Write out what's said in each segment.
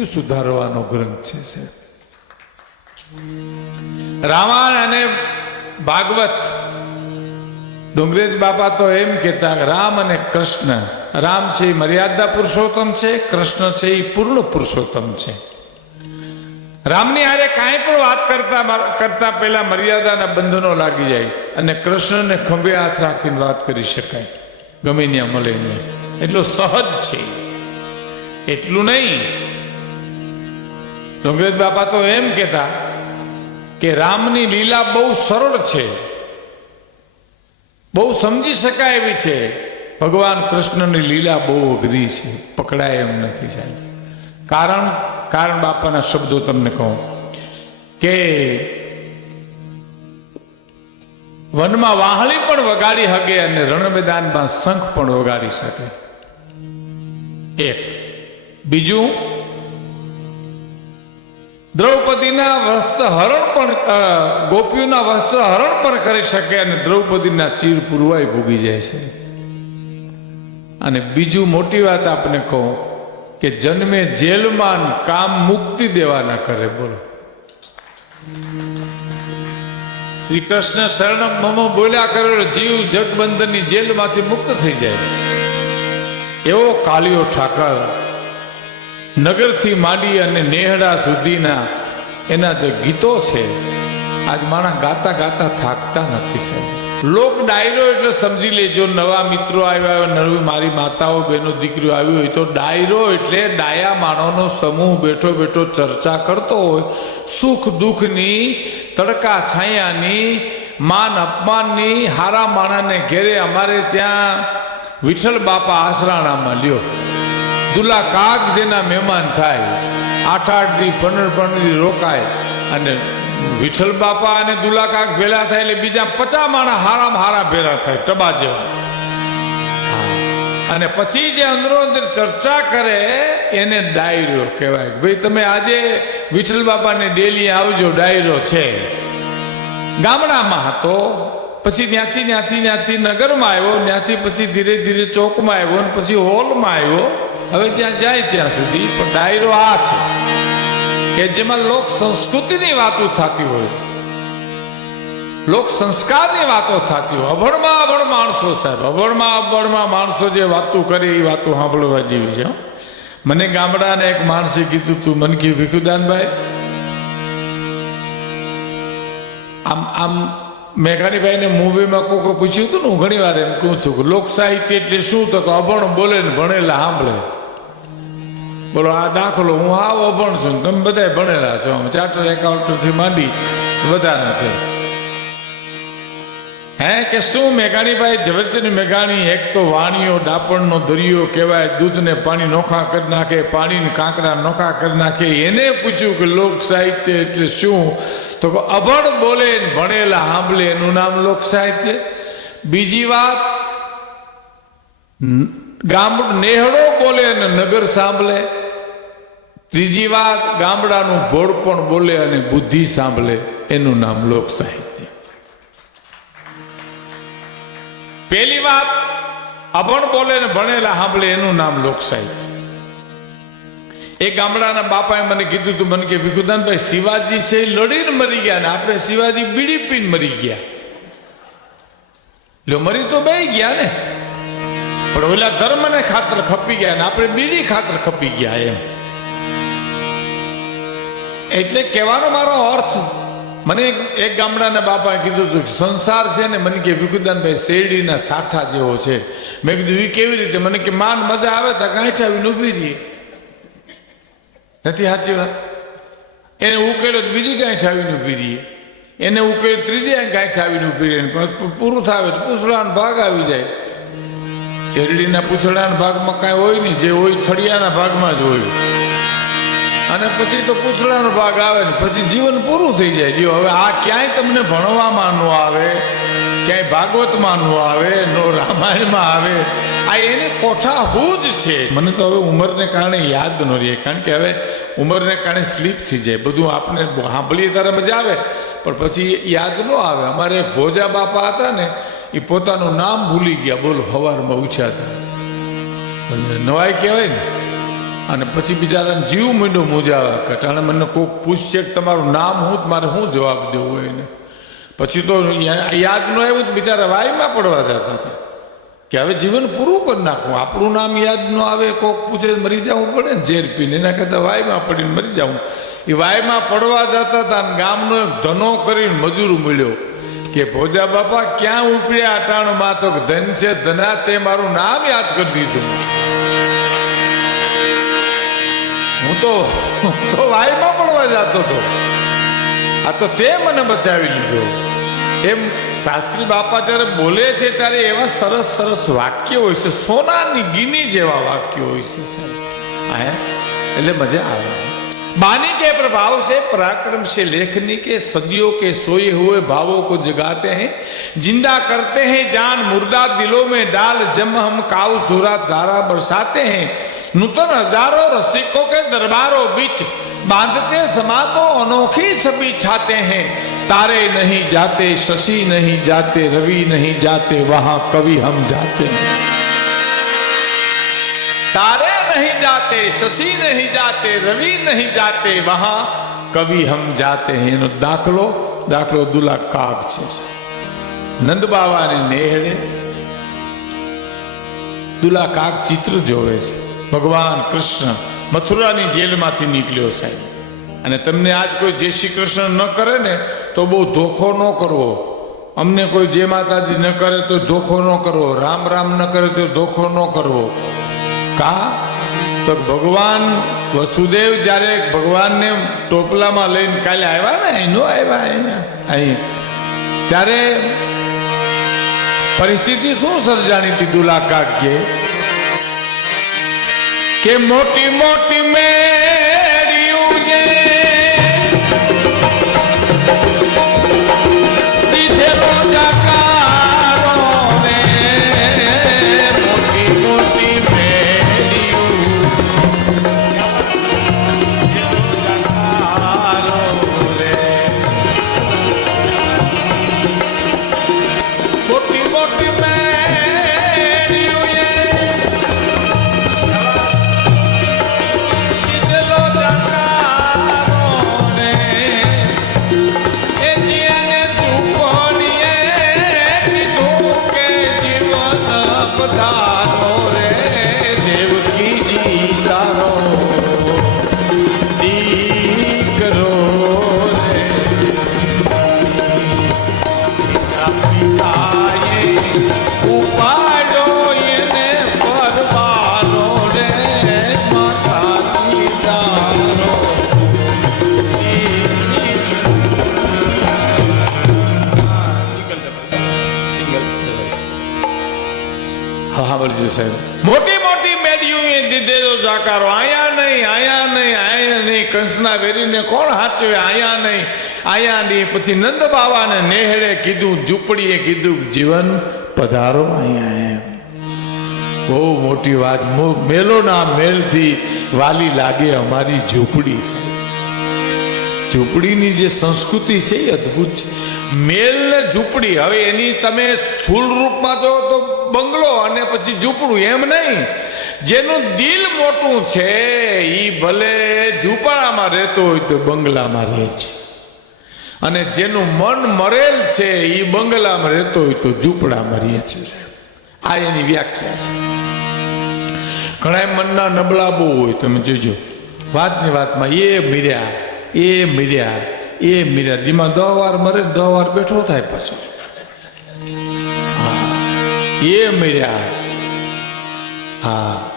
મૃત્યુ સુધારવાનો ગ્રંથ છે રામાયણ અને ભાગવત. ડુંગરેજ બાપા તો એમ કહેતા, રામ અને કૃષ્ણ, રામ છે એ મર્યાદા પુરુષોત્તમ છે, કૃષ્ણ છે એ પૂર્ણ પુરુષોત્તમ છે. રામની હારે કાંઈ પણ વાત કરતા કરતા પહેલા મર્યાદાના બંધનો લાગી જાય અને કૃષ્ણને ખંભે હાથ રાખીને વાત કરી શકાય. ગમે ત્યાં મળે એટલું સહજ છે. એટલું નહીં ડુંગરેજ બાપા તો એમ કહેતા કે રામની લીલા બહુ સરળ છે. બહુ સમજી શકાય એવી છે. ભગવાન કૃષ્ણની લીલા બહુ અઘરી છે. પકડાય એમ નથી સાહેબ. કારણ કારણ બાપાના શબ્દો તમને કહું. કે વનમાં વાહળી પણ વગાડી શકે અને રણ મેદાનમાં શંખ પણ વગાડી શકે. એક. બીજું દ્રૌપદીના વસ્ત્ર હરણ પણ ગોપીઓના વસ્ત્ર હરણ પણ કરી શકે અને દ્રૌપદીના ચીર પૂરવાય ભોગી જાય છે. અને બીજું મોટી વાત આપને કહું કે જન્મે જેલમાં કામ મુક્તિ દેવાના કરે, બોલો. શ્રી કૃષ્ણ શરણ મમો બોલ્યા કરેલો જીવ જગબંધનની જેલમાંથી મુક્ત થઈ જાય. એવો કાલિયો ઠાકર નગરથી માંડી અને નેહડા સુધીના એના જે ગીતો છે, આજ માણસ ગાતા ગાતા થાકતા નથી સાહેબ. લોક ડાયરો એટલે સમજી લેજો, નવા મિત્રો આવ્યા હોય, નવી મારી માતાઓ, બહેનો, દીકરીઓ આવી હોય તો ડાયરો એટલે ડાયા માણોનો સમૂહ બેઠો બેઠો ચર્ચા કરતો હોય. સુખ દુઃખની, તડકા છાયાની, માન અપમાનની, હારા માણાને ઘેરે અમારે ત્યાં વિઠ્ઠલ બાપા આસરાણામાં લ્યો. દુલા કાગ જેના મહેમાન થાય આઠ આઠ દી પંદર પંદર દી રોકાય અને વિઠ્ઠલ બાપા અને દુલા કાગ ભેલા થાય એટલે બીજા પચા માણા હારામાં હારા ભેરા થાય, ટબા જેવા. અને પછી જે અંદરો અંદર ચર્ચા કરે, એને ડાયરો કહેવાય. ભાઈ તમે આજે વિઠ્ઠલ બાપાને ડેલી આવજો, ડાયરો છે. ગામડામાં હતો, પછી ત્યાંથી ત્યાંથી ત્યાંથી નગરમાં આવ્યો, ત્યાંથી પછી ધીરે ધીરે ચોકમાં આવ્યો અને પછી હોલમાં આવ્યો. હવે ત્યાં જાય ત્યાં સુધી, પણ ડાયરો આ છે કે જેમાં લોક સંસ્કૃતિની વાતો થતી હોય. લોક સંસ્કારની વાતો થતી હોય. અભણમાં અભણ માણસો સાહેબ, અભણમાં અભણમાં માણસો જે વાતો કરે એ વાતો સાંભળવા જેવી છે મને ગામડાને એક માણસે કીધું, તું મન કી ભીખુદાનભાઈ? આમ આમ મેઘાણીભાઈને મૂવીમાં કોકો પૂછ્યું હતું ને, હું ઘણી વાર એમ કહું છું કે લોક સાહિત્ય એટલે શું? તો અભણ બોલે ને ભણેલા સાંભળે. બોલો, આ દાખલો હું આવ અભણ છું તમે બધા ભણેલા છો આમ. ચાર્ટર એકાઉન્ટથી માંડી બધાના છે. હે કે શું મેઘાણીભાઈ ઝવેરચંદ મેઘાણી એક તો વાણીઓ, ડાપણનો દરિયો કહેવાય, દૂધને પાણી નોખા કરી નાખે, પાણીને કાંકરા નોખા કરી નાખે. એને પૂછ્યું કે લોક સાહિત્ય એટલે શું? તો અભણ બોલે ભણેલા સાંભળે એનું નામ લોક સાહિત્ય? બીજી વાત ગામ નેહડો બોલે અને નગર સાંભળે. ત્રીજી વાત, ગામડાનું ભોળપણ બોલે અને બુદ્ધિ સાંભળે. એનું નામ લોક સાહિત્ય. પહેલી વાત, અભણ બોલે ને ભણેલા સાંભળે, એનું નામ લોક સાહિત્ય. એ ગામડાના બાપાએ મને કીધું તું, મને કે ભીખુદાનભાઈ, શિવાજી છે, લડીને મરી ગયા ને આપણે શિવાજી બીડી પીને મરી ગયા. લ્યો, મરી તો બે ગયા ને. પણ ઓલા ધર્મને ખાતર ખપી ગયા ને આપણે બીડી ખાતર ખપી ગયા એમ. એટલે કહેવાનો મારો અર્થ, મને એક ગામડાના બાપાએ કીધું હતું સંસાર છે ને, મને કે ભીખુદાનભાઈ શેરડીના સાઠા જેવો છે. મેં કીધું એ કેવી રીતે? મને કે માન મજા આવે તો ગાંઠ આવીને ઊભી રહીએ નથી સાચી વાત? એને ઉકેલો બીજી ગાંઠ આવીને ઊભી રહીએ એને ઉકેલો ત્રીજી ગાંઠ આવીને ઊભી રહીએ પણ પૂરું થાય તો પૂછડાનો ભાગ આવી જાય. શેરડીના પૂછડાના ભાગમાં કાંઈ હોય નહીં, જે હોય થળિયાના ભાગમાં જ હોય. અને પછી તો પૂતળાનો ભાગ આવે ને, પછી જીવન પૂરું થઈ જાય. જો હવે આ ક્યાંય તમને ભણવામાં ન આવે, ક્યાંય ભાગવતમાં ન આવે, નો રામાયણમાં આવે. આ એની કોઠાહૂ જ છે. મને તો હવે ઉંમરને કારણે યાદ ન રહે, કારણ કે હવે ઉંમરને કારણે સ્લીપ થઈ જાય. બધું આપણે સાંભળીએ ત્યારે મજા આવે, પણ પછી યાદ ન આવે. અમારે ભોજા બાપા હતા ને, એ પોતાનું નામ ભૂલી ગયા. બોલો, હવારમાં ઉછ્યા હતા. નવાઈ કહેવાય ને. અને પછી બિચારાને જીવ મીંડો મૂજાવા. કટાણે મને કોઈક પૂછશે કે તમારું નામ હું જ મારે શું જવાબ દેવો એને? પછી તો યાદ ન આવ્યું તો બિચારા વાયમાં પડવા જતા હતા. કે હવે જીવન પૂરું કરી નાખવું આપણું નામ યાદ ન આવે, કોક પૂછે મરી જવું પડે ને ઝેર પીને. એના કરતાં વાયમાં પડીને મરી જવું એ વાયમાં પડવા જતા હતા અને ગામનો એક ધનો કરીને મજૂર મળ્યો કે, ભોજા બાપા, ક્યાં ઉપડ્યા? અટાણુમાં તો ધન છે ધના તે મારું નામ યાદ કરી દીધું. હું તો હું તો વાયમાં પડવા જતો હતો આ તો તે મને બચાવી લીધો એમ શાસ્ત્રી બાપા જ્યારે બોલે છે ત્યારે એવા સરસ સરસ વાક્યો હોય છે સોનાની ગીની જેવા વાક્યો હોય છે સાહેબ હા એટલે મજા આવે बानी के प्रभाव से पराक्रम से लेखनी के सदियों के सोए हुए भावों को जगाते हैं जिंदा करते हैं जान मुर्दा दिलों में डाल जम हम काउ सूरा धारा बरसाते हैं नूतन हजारों रसिकों के दरबारों बीच बांधते समातों अनोखी छवि छाते हैं तारे नहीं जाते शशि नहीं जाते रवि नहीं जाते वहां कवि हम जाते हैं तारे नहीं जाते शशि नहीं जाते रवि नहीं जाते वहां कभी हम जाते हैं એનો દાખલો દાખલો દુલા કાગ છે નંદ બાવાને નેહળે દુલા કાગ ચિત્ર જોવે છે ભગવાન કૃષ્ણ મથુરાની જેલમાંથી નીકળ્યો સાહેબ. અને તમને આજ કોઈ જય શ્રી કૃષ્ણ ન કરે ને, તો બહુ ધોખો ન કરવો. અમને કોઈ જય માતાજી ન કરે તો ધોખો ન કરવો. રામ રામ ન કરે તો ધોખો ન કરવો. કા? તો ભગવાન વસુદેવ જ્યારે ભગવાનને ટોપલામાં લઈને કાલે આવ્યા ને, અહીં નો આવ્યા અહીં. ત્યારે પરિસ્થિતિ શું સર્જાણી હતી દુલાકાત કાક્યે કે મોટી મોટી મેળીઓએ હા સાહેબ. મોટી મોટી મેડીઓએ દીધેલો જાકારો આયા નહીં આયા નહીં આયા નહીં. કંસના વેરીને કોણ હાચવે? આયા નહીં. આયા નહીં. પછી નંદ બાવાને નેહળે કીધું, ઝૂંપડીએ કીધું જીવન પધારો અહીંયા એમ. બહુ મોટી વાત. મો- મેલોના મેલથી વાલી લાગે અમારી ઝૂંપડી છે ઝૂંપડીની જે સંસ્કૃતિ છે એ અદ્ભુત છે. મેલ ને ઝૂંપડી, હવે એની તમે સ્થૂળ રૂપમાં જો તો બંગલો અને પછી ઝૂંપડું, એમ નહીં. જેનું દિલ મોટું છે એ ભલે ઝૂંપડામાં રહેતો હોય તો બંગલામાં રહે છે. અને જેનું મન મરેલ છે એ બંગલામાં રહેતો હોય તો ઝૂંપડામાં રહે છે આ એની વ્યાખ્યા છે. ઘણા મનના નબળા બહુ હોય, તમે જોજો. વાતની વાતમાં એ મીર્યા એ મર્યા એ મર્યા. દીમાં દહ વાર મરે, દહ વાર બેઠો થાય પાછો. એ મર્યા. હા.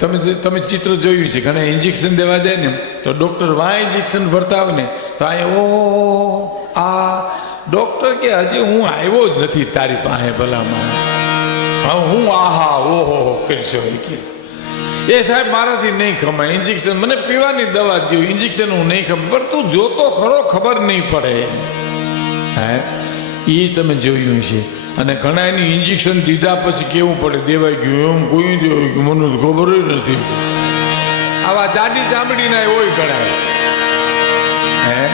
તમે તમે ચિત્ર જોયું છે, ઘણા ઇન્જેક્શન દેવા જાય ને તો ડોક્ટર વાં ઇન્જેક્શન ભરતા આવે ને તો અહીંયા ઓ, આ ડોક્ટર કે, હજી હું આવ્યો જ નથી તારી પાસે ભલા માણસ. હા આહા, ઓહો, હો કરશો એ સાહેબ, મારાથી નહીં ખમાય. ઇન્જેક્શન મને પીવાની દવા દો ઇન્જેક્શન હું નહીં ખમ પણ તું જોતો ખરો, ખબર નહીં પડે. હે? એ તમે જોયું છે અને ઘણા એની ઇન્જેક્શન દીધા પછી કેવું પડે? દેવાઈ ગયું. એમ કોઈ દેવાય ગયું. મને ખબર નથી. આવા જાડી ચામડીના હોય ઘણા. હે?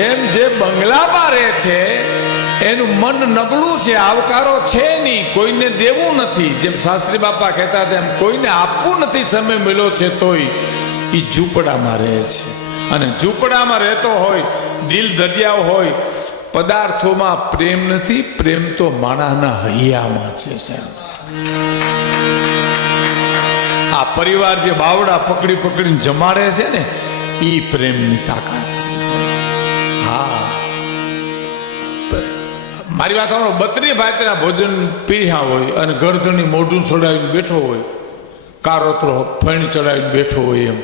એમ જે બંગલામાં રહે છે એનું મન નબળું છે, આવકારો છે નહીં, કોઈને દેવું નથી. જેમ શાસ્ત્રી બાપા કહેતા હતા, એમ કોઈને આપવું નથી સમય મળ્યો છે તોય એ ઝૂંપડામાં રહે છે. અને ઝૂંપડામાં રહેતો હોય, દિલ દરિયાઓ હોય, પદાર્થોમાં પ્રેમ નથી, પ્રેમ તો માણાના હૈયામાં છે, સાહેબ. આ પરિવાર જે બાવડા પકડી પકડીને જમાડે છે ને એ પ્રેમની તાકાત છે હા. મારી વાત સાંભળો, બત્રી ભાતના ભોજન પીર્યા હોય અને ગરદની મોઢું ચડાવીને બેઠો હોય, કારોતરો ફણી ચડાવીને બેઠો હોય એમ.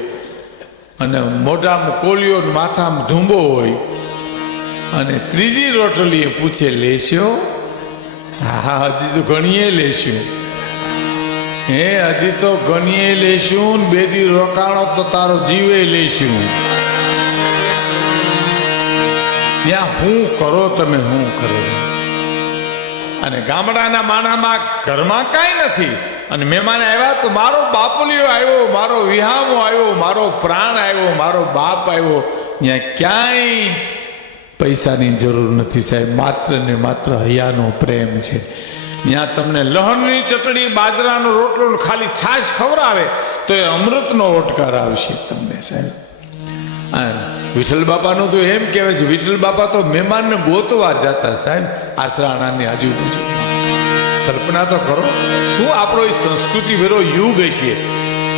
અને મોઢામાં કોલિયો માથામાં ધૂંબો હોય. અને ત્રીજી રોટલીએ પૂછે લેશો હા, હજી તો ઘણીએ લેશું હે, હજી તો ઘણીએ લેશું બે દી રોકાણો તો તારો જીવે લેશું ત્યાં હું કરો, તમે હું કરો અને ગામડાના માણામાં ઘરમાં કાંઈ નથી. અને મહેમાન આવ્યા તો મારો બાપુલિયો આવ્યો, મારો વિહામો આવ્યો, મારો પ્રાણ આવ્યો, મારો બાપ આવ્યો. ત્યાં ક્યાંય પૈસાની જરૂર નથી સાહેબ. માત્ર ને માત્ર હૈયાનો પ્રેમ છે. ત્યાં તમને લહણની ચટણી, બાજરાનો રોટલો ખાલી છાશ ખવડાવે તો એ અમૃતનો ઓટકાર આવશે તમને સાહેબ. આ વિઠ્ઠલ બાપાનું તો એમ કહેવાય છે, વિઠ્ઠલ બાપા તો મહેમાનને ગોતવા જતા સાહેબ, આસરાણાની આજુબાજુ. કલ્પના તો કરો, શું આપણો એ સંસ્કૃતિ ભેરો યુગ છે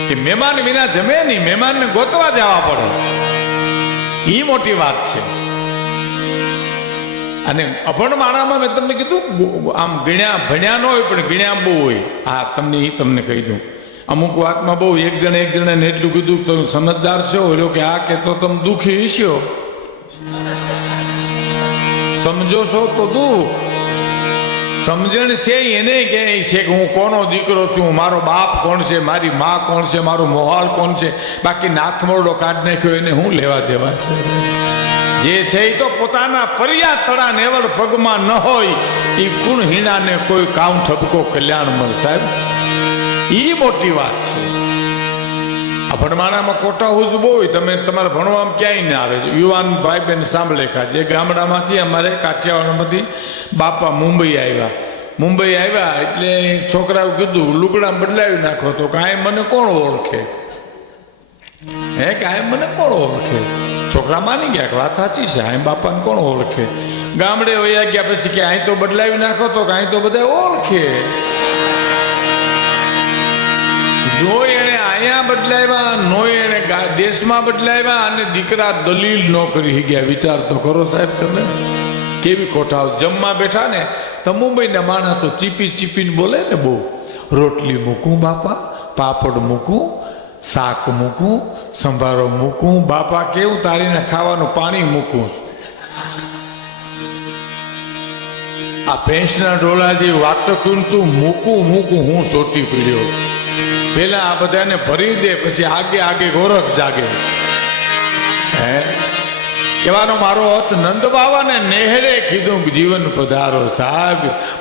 કે મહેમાન વિના જમે નહીં, મહેમાનને ગોતવા જવા પડે. એ મોટી વાત છે. અને અભણ માણામાં મેં તમને કીધું આમ ગણ્યા ભણ્યા ન હોય, પણ ગણ્યા બહુ હોય. હા, તમને એ તમને કહી દઉં. અમુક વાતમાં બહુ એક જણે એક જણાને એટલું કીધું તો સમજદાર છો. ઓલો કે આ કે તો તમે દુઃખી હશો. સમજો છો તો દુઃખ. સમજણ છે એને કહે છે કે હું કોનો દીકરો છું? મારો બાપ કોણ છે? મારી મા કોણ છે? મારો મોહાલ કોણ છે? બાકી નાથમોરડો કાઢ નાખ્યો એને હું લેવા દેવા છે? જે છે એ તો પોતાના પર્યા તળા નેવળ પગમાં ન હોય. એ કુણહીણાને કોઈ કામ ઠપકો કલ્યાણ મળ સાહેબ? એ મોટી વાત છે. આ ભણવાણામાં કોટા ઉજવો હોય, તમે તમારે ભણવામાં ક્યાંય ના આવે. યુવાન ભાઈ બહેન સાંભળે ખા, જે ગામડામાંથી અમારે કાઠિયાવાડમાંથી બાપા મુંબઈ આવ્યા. મુંબઈ આવ્યા એટલે છોકરાઓ કીધું લુગડા બદલાવી નાખો તો કાંઈ મને કોણ ઓળખે? હે, કાંઈ મને કોણ ઓળખે? છોકરા માની ગયા કે વાત સાચી છે અહીં બાપાને કોણ ઓળખે? ગામડે વયા ગયા પછી કે અહીં તો બદલાવી નાખો તો કાંઈ તો બધા ઓળખે. નો એને અહીંયા બદલાવ્યા નો એને દેશમાં બદલાવ્યા અને દીકરા દલીલ ન કરી ગયા વિચાર તો કરો સાહેબ તમે. કેવી કોઠાઓ જમવા બેઠા ને, તો મુંબઈના માણસ તો ચીપી ચીપીને બોલે ને બહુ. રોટલી મૂકું બાપા, પાપડ મૂકું, શાક મૂકું, સંભારો મૂકું. બાપા, કેવું તારીને ખાવાનું પાણી મૂકું? આ ભેંસના ડોલા જે વાટકું તું મૂકું મૂકું, હું સોટી પીડ્યો. પેલા આ બધાને ભરી દે, પછી આગે આગે ગોરખ જાગે. હે? કહેવાનો મારો અર્થ, નંદ બાવાને નેહરે કીધું જીવન પધારો સાહેબ.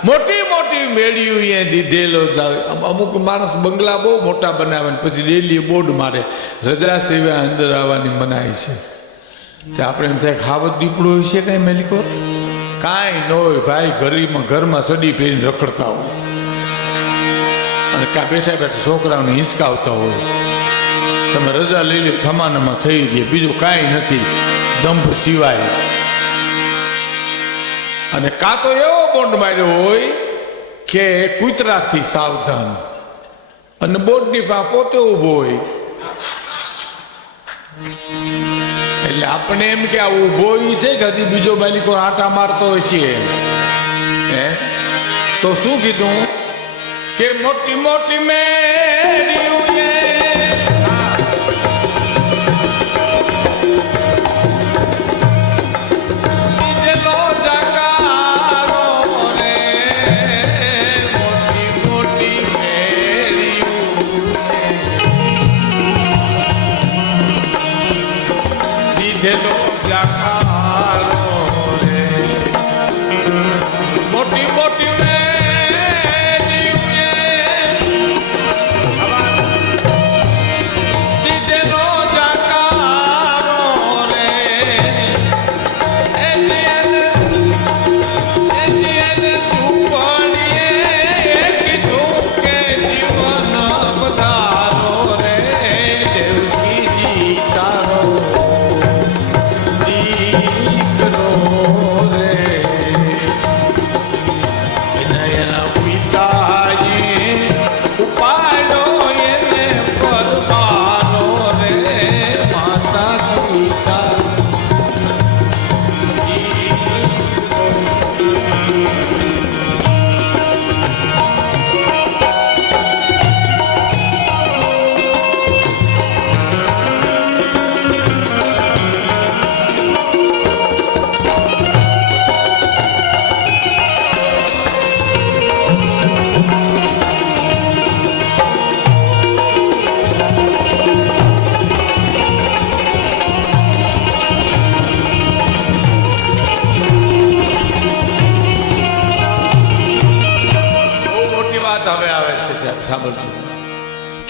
મોટી મોટી મેળ્યું એ દીધેલો અમુક માણસ બંગલા બહુ મોટા બનાવે પછી ડેલી બોર્ડ મારે. રજા સિવાય અંદર આવવાની મનાય છે. તે આપણે એમ થાય ખાવત દીપડો હોય છે કાંઈ મેલિકો? કાંઈ ન હોય ભાઈ ઘરમાં ઘરમાં સડી પહેરીને રખડતા હોય. અને બેઠા બેઠા છોકરાઓને હિંચકાવતા હોય. તમે રજા લઈ લો સમાનમાં થઈ ગઈ. બીજું કાંઈ નથી. દંભ સિવાય. અને કાં તો એવો બોન્ડ માર્યો હોય કે કૂતરાથી સાવધાન. અને બોર્ડની પા પોતે ઊભો હોય. એટલે આપણે એમ કે આ ઊભો છે કે હજી બીજો માલિકો આટા મારતો હશે. હે? તો શું કીધું? કે મોટી મોટી મેળીયું એ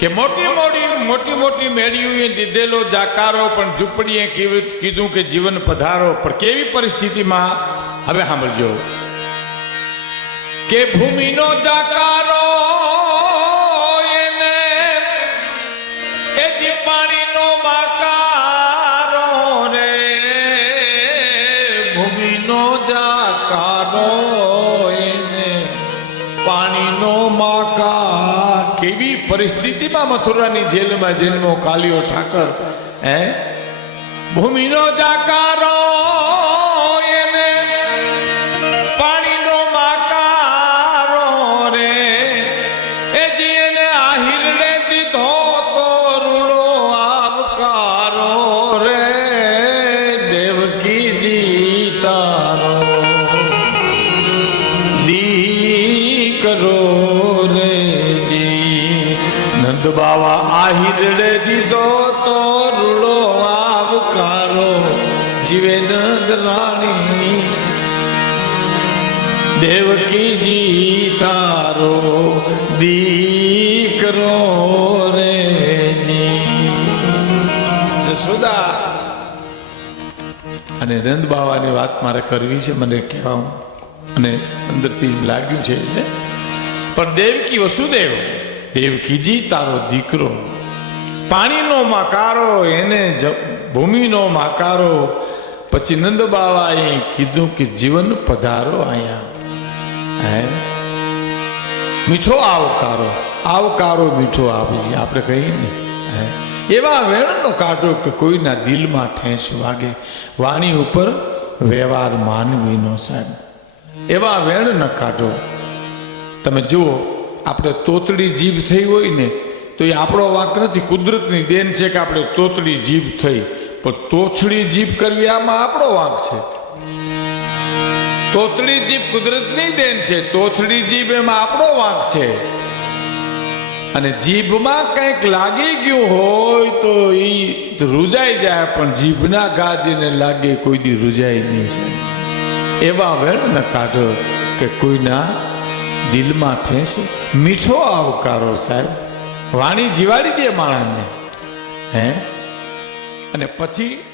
કે મોટી મોટી મોટી મોટી મેળીઓએ દીધેલો જાકારો, પણ ઝૂંપડીએ કીધું કે જીવન પધારો. પણ કેવી પરિસ્થિતિમાં? હવે સાંભળજો. કે ભૂમિનો જાકારો, એને એ જે પાણીનો પરિસ્થિતિમાં મથુરાની જેલમાં જન્મો કાલિયો ઠાકર, હે? ભૂમિનો જાકારો એને પાણીનો માકારો રે. એ જે એને આહિરને દીધો આવકારો રે. દેવકીજી તારો નંદ બાવા આહિરડે દીધો તો રૂડો આવકારો. જીવે નંદ રાણી દેવકીજી તારો, દીકરો રે જી. જશોદા અને નંદ બાવાની વાત મારે કરવી છે, મને કહેવા અને અંદરથી લાગ્યું છે પણ દેવકી વસુદેવ દેવકીજી તારો દીકરો. પાણીનો માકારો એને ભૂમિનો માકારો પછી નંદ બાવાએ કીધું કે જીવન પધારો અહીંયા. હે? મીઠો આવકારો. આવકારો મીઠો આપજે આપણે કહીએ ને. હે? એવા વેણનો કાઢો કે કોઈના દિલમાં ઠેંસ વાગે. વાણી ઉપર વ્યવહાર માનવીનો સાહેબ. એવા વેણ ન કાઢો. તમે જુઓ આપણે તોતડી જીભ થઈ હોય ને, તો એ આપણો વાંક નથી, કુદરતની દેન છે કે આપણે તોતડી જીભ થઈ. પણ તોછડી જીભ કરવી આમાં આપણો વાંક છે. તોતડી જીભ કુદરતની દેન છે તોથડી જીભ એમાં આપણો વાંક છે. અને જીભમાં કંઈક લાગી ગયું હોય તો એ રૂજાઈ જાય, પણ જીભના ઘા જેને લાગે કોઈ દી રૂજાય નહીં છે એવા વેણ ન કાઢો કે કોઈના દિલમાં ઠેસ મીઠો આવકારો સાહેબ. વાણી જીવાડી દે માણસને. હે? અને પછી